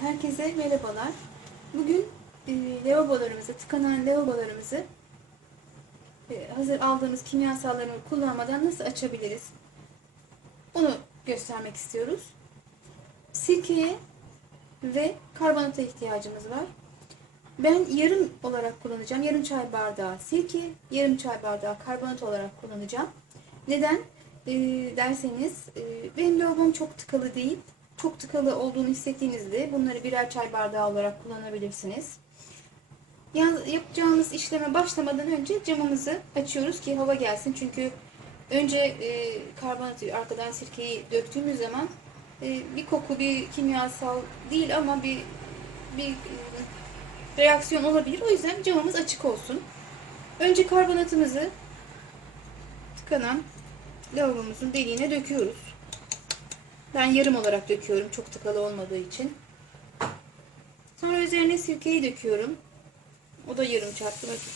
Herkese merhabalar. Bugün e, lavabolarımızı, tıkanan lavabolarımızı e, hazır aldığımız kimyasalları kullanmadan nasıl açabiliriz? Onu göstermek istiyoruz. Sirkeye ve karbonata ihtiyacımız var. Ben yarım olarak kullanacağım. Yarım çay bardağı sirke, yarım çay bardağı karbonat olarak kullanacağım. Neden e, derseniz e, benim lavabom çok tıkalı değil. Çok tıkalı olduğunu hissettiğinizde bunları birer çay bardağı olarak kullanabilirsiniz. Yapacağımız işleme başlamadan önce camımızı açıyoruz ki hava gelsin. Çünkü önce e, karbonatı arkadan sirkeyi döktüğümüz zaman e, bir koku, bir kimyasal değil ama bir bir e, reaksiyon olabilir. O yüzden camımız açık olsun. Önce karbonatımızı tıkanan lavabomuzun deliğine döküyoruz. Ben yarım olarak döküyorum çok tıkalı olmadığı için. Sonra üzerine sirkeyi döküyorum. O da yarım çarptı bakın.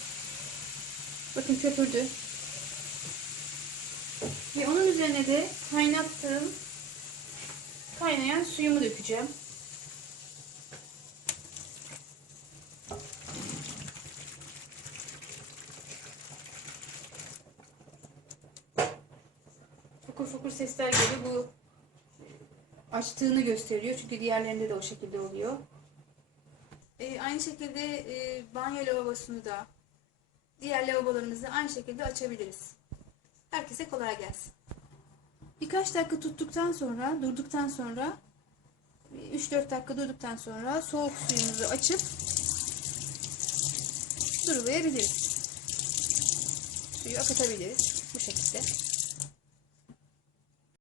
Bakın köpürdü. Ve onun üzerine de kaynattığım kaynayan suyumu dökeceğim. Fokur fokur sesler geliyor. Bu açtığını gösteriyor. Çünkü diğerlerinde de o şekilde oluyor. Ee, aynı şekilde e, banyo lavabosunu da diğer lavabolarımızı aynı şekilde açabiliriz. Herkese kolay gelsin. Birkaç dakika tuttuktan sonra, durduktan sonra 3-4 dakika durduktan sonra soğuk suyumuzu açıp durulayabiliriz. Suyu akıtabiliriz bu şekilde.